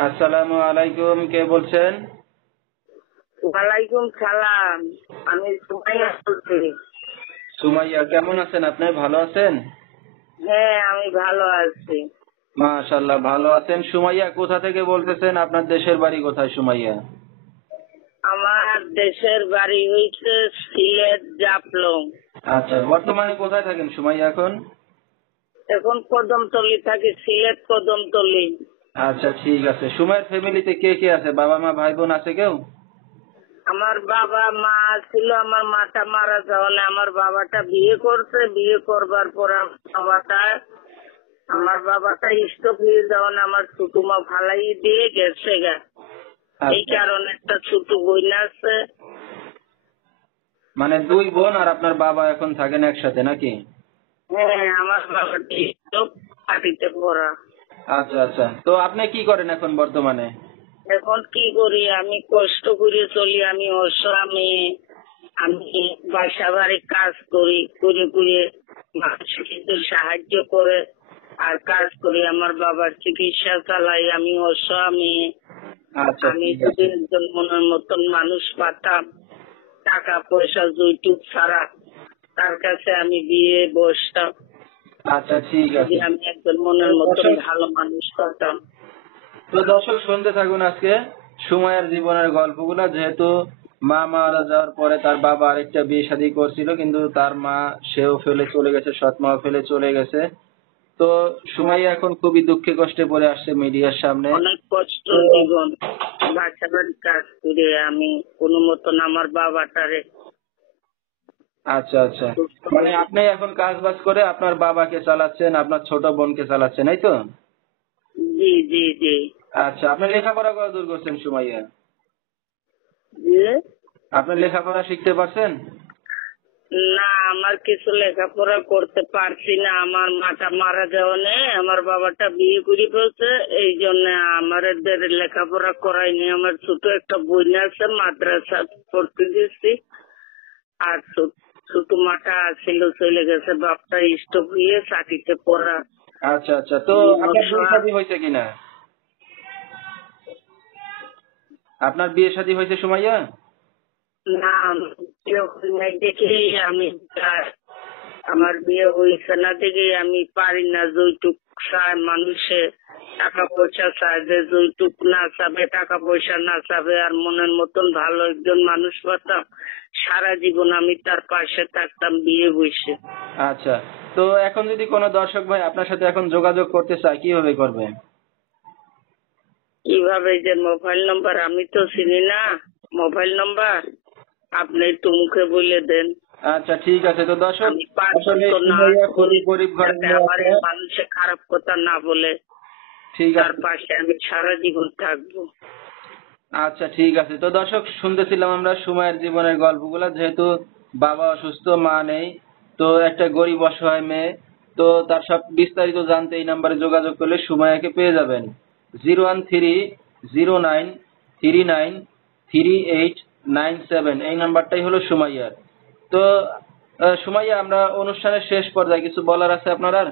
আসসালামু আলাইকুম, কে বলছেন? ওয়ালাইকুম সালাম। আমি সুমাইয়া বলছি। সুমাইয়া, কেমন আছেন আপনি? ভালো আছেন? হ্যাঁ, আমি ভালো আছি। মাশাআল্লাহ, ভালো আছেন। সুমাইয়া, কোথা থেকে বলতেছেন? আপনার দেশের বাড়ি কোথায় সুমাইয়া? আমার দেশের বাড়ি হইছে সিলেট জাফলং। আচ্ছা, বর্তমানে কোথায় থাকেন সুমাইয়া এখন? এখন কদমতলি থাকি, সিলেট কদমতলি। আচ্ছা, ঠিক আছে। সুমাইয়ার ফ্যামিলিতে কে কে আছে? বাবা মা ভাই বোন আছে কেউ? আমার বাবা মা ছিল, আমার মাটা মারা যাওয়ানে আমার বাবাটা বিয়ে করছে। বিয়ে করবার পর আমার বাবাটা স্টক হয়ে যাওয়ানে আমার ছোট মা ফালাই দিয়ে গেছে গা। এই আচ্ছা, কারণে একটা ছোট বোন আছে। মানে দুই বোন আর আপনার বাবা এখন থাকেন একসাথে নাকি? হ্যাঁ, আমার বাবাটি স্টক পাটিতে পড়া। আচ্ছা আচ্ছা, তো আপনি কি করেন এখন বর্তমানে? এখন কি করি, আমি কষ্ট করে চলি। আমি অস্বামী। আমি বাসা বাড়ি কাজ করি, করে করে মানুষকে সাহায্য করে আর কাজ করি। আমার বাবার চিকিৎসা চালাই। আমি অস্বামী। আচ্ছা, আমি ঠিক যদি আছে। একজন মনের মতন মানুষ পাতাম, টাকা পয়সা যৌতুক ছাড়া, তার কাছে আমি বিয়ে বসতাম। আচ্ছা, ঠিক যদি আছে। আমি একজন তো মনের মতন দর্শক ভালো মানুষ পাতাম। তো দর্শক শুনতে থাকুন আজকে সুমাইয়ার জীবনের গল্পগুলা। যেহেতু মা মারা যাওয়ার পরে তার বাবা আরেকটা বিয়ে শাদী করছিল, কিন্তু তার মা সেও ফেলে চলে গেছে, সৎ মাও ফেলে চলে গেছে। তো সুমাইয়া এখন খুবই দুঃখে কষ্টে পড়ে আসছে মিডিয়ার সামনে। অনেক কষ্ট তো জীবন। বাসা বাড়ি কাজ করে আমি কোনো মতন আমার বাবাটারে আচ্ছা আচ্ছা, সুস্থ মানে করি। আপনি এখন কাজ বাজ করে আপনার বাবাকে চালাচ্ছেন, আপনার ছোট বোনকে চালাচ্ছেন, এই তো? জি জি জি আচ্ছা, আপনি লেখাপড়া কত দূর করছেন সুমাইয়া? জি। আপনি লেখাপড়া শিখতে পারছেন? না, আমার কিছু লেখাপড়া করতে পারছি না। আমার মাটা মারা যাওয়ানে আমার বাবাটা বিয়ে করে ফেলছে। এই জন্য আমাদের লেখাপড়া করাইনি। আমার ছোট একটা বোন আছে, মাদ্রাসা পড়তে দিচ্ছি। আর ছোট মাটা ছিল, চলে গেছে। বাপটা স্টক হয়ে চাকরিতে পড়া। আচ্ছা আচ্ছা, তো আমি আপনার বিয়ে অসহায়। শাদী হয়েছে কিনা? আপনার বিয়ে শাদী হয়েছে সুমাইয়া? না, বিয়ে হয় নাই দেখেই আমি আমার বিয়ে হয়েছে না দেখেই আমি পারি না। যৌতুক চায় মানুষে, টাকা পয়সা চায়। যে যৌতুক না চাবে, টাকা পয়সা না চাবে, আর মনের মতন ভালো একজন মানুষ পাতাম, সারা জীবন আমি তার পাশে থাকতাম বিয়ে বসে। আচ্ছা, তো এখন যদি কোনো দর্শক ভাই আপনার সাথে এখন যোগাযোগ করতে চায়, কিভাবে করবে? কিভাবে, যে মোবাইল নম্বর আমি তো চিনি না। মোবাইল নম্বর আপনি একটু মুখে বলে দেন। আচ্ছা, ঠিক আছে। তো দর্শক, আমি পারছি আসলে তো না, সুমাইয়া খুবই গরিব ঘরের যাতে মেয়ে আমার আছে। এই মানুষে খারাপ কথা না বলে। ঠিক তার আছে। পাশে আমি সারা জীবন থাকবো। আচ্ছা, ঠিক আছে। তো দর্শক, শুনতেছিলাম আমরা সুমাইয়ার জীবনের গল্পগুলা। যেহেতু বাবা অসুস্থ, মা নেই, তো একটা গরিব অসহায় মেয়ে। তো তার সব বিস্তারিত জানতে এই নাম্বারে যোগাযোগ করলে সুমাইয়াকে পেয়ে যাবেন। 01309393897, এই নাম্বারটাই হলো সুমাইয়ার। তো সুমাইয়া, আমরা অনুষ্ঠানের শেষ পর্যায়ে কিছু বলার আছে আপনার আর?